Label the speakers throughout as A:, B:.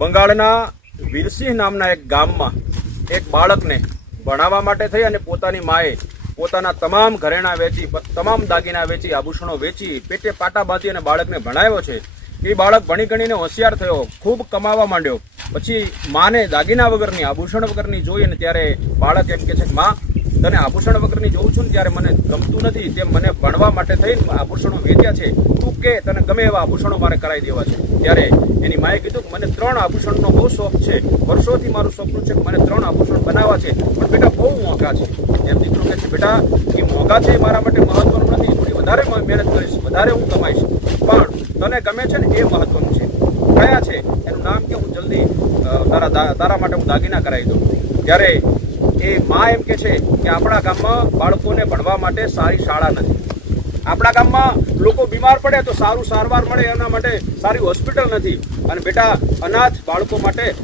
A: બંગાળના વીરસિંહ નામના એક ગામમાં એક બાળકને ભણાવવા માટે થઈ અને પોતાની માએ પોતાના તમામ ઘરેણા વેચી તમામ દાગીના વેચી, આભૂષણો વેચી, પેટે પાટા બાંધી અને બાળકને ભણાવ્યો છે. એ બાળક ભણી ગણીને હોશિયાર થયો, ખૂબ કમાવા માંડ્યો. પછી માને દાગીના વગરની, આભૂષણ વગરની જોઈ અને ત્યારે બાળક એમ કે છે માં તને આભૂષણ વગરની જોઉં છું ને ત્યારે મને ગમતું નથી, તેમ મને ભણવા માટે થઈને આભૂષણો વેચ્યા છે. તું કે, તને ગમે એવા આભૂષણો મારે કરાવી દેવા છે. ત્યારે એની માએ કીધું કે, મને ત્રણ આભૂષણનો બહુ શોખ છે. વર્ષોથી મારું સપનું છે કે મને ત્રણ આભૂષણ બનાવવા છે. પણ બેટા, બહુ મોંઘા છે. એમ દીકરો કહે છે, બેટા, એ મોંઘા છે મારા માટે મહત્વનું નથી. થોડી વધારે મહેનત કરીશ, વધારે હું કમાઈશ. પણ તને ગમે છે ને એ મહત્વનું છે. કયા છે? એનું નામ કે હું જલ્દી તારા તારા માટે હું દાગીના કરાવી દઉં. ત્યારે એ મા એમ કે છે કે આપણા ગામમાં બાળકોને ભણવા માટે સારી શાળા નથી. આપણા ગામમાં લોકો બીમાર પડે તો સારું સારવાર મળે એના માટે સારી હોસ્પિટલ નથી. અને બેટા, અનાથ બાળકો માટે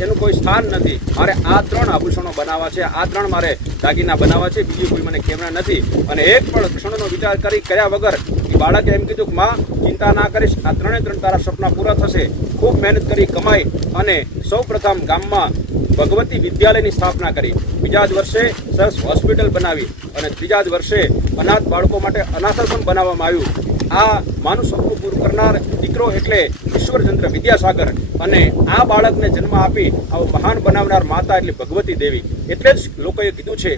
A: એનું કોઈ સ્થાન નથી. મારે આ ત્રણ આભૂષણો બનાવવા છે. આ ત્રણ મારે દાગીના બનાવવા છે. બીજું કોઈ મને કેમના નથી. અને એક પણ ક્ષણનો વિચાર કરી કર્યા વગર એ બાળકે એમ કીધું કે, માં, ચિંતા ના કરીશ. આ ત્રણે ત્રણ તારા સપના પૂરા થશે. ખૂબ મહેનત કરી કમાઈ અને સૌ પ્રથમ ગામમાં ભગવતી વિદ્યાલયની સ્થાપના કરી. બીજા જ વર્ષે સરસ હોસ્પિટલ બનાવી અને ત્રીજા જ વર્ષે અનાથ બાળકો માટે અનાથાશ્રમ બનાવવામાં આવ્યું. આ માનું સપનું પૂરું કરનાર દીકરો એટલે ઈશ્વરચંદ્ર વિદ્યાસાગર અને આ બાળકને જન્મ આપી આવો મહાન બનાવનાર માતા એટલે ભગવતી દેવી. એટલે જ લોકોએ કીધું છે,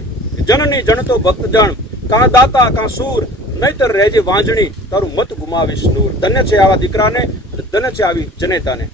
A: જનની જણતો ભક્ત જણ કાં દાતા, કાં સૂર, નહીતર રહેજે વાંજણી, તારું મત ગુમાવીશ નૂર. ધન્ય છે આવા દીકરાને ધન્ય છે આવી જનેતાને.